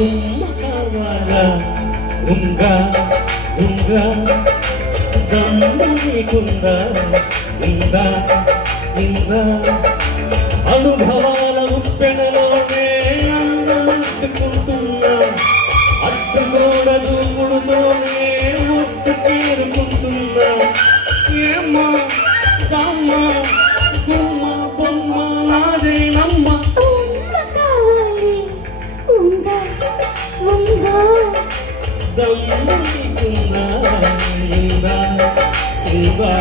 ఉమ్మ కావాలా ఉంగా ఉంగా దమ్ము నీకుందా ఉందా ఉందా అనుభవాల ఉప్పెనలోనే అందముట్టుకుంటున్నా అడ్డుగోడ దూకుడుతోనే ముట్టు తీరుకుంటున్నా ఏమ్మా దమ్మ గుమ్మ బొమ్మ నాదేనమ్మ దమ్ము నీకుందా ఉందా ఉందా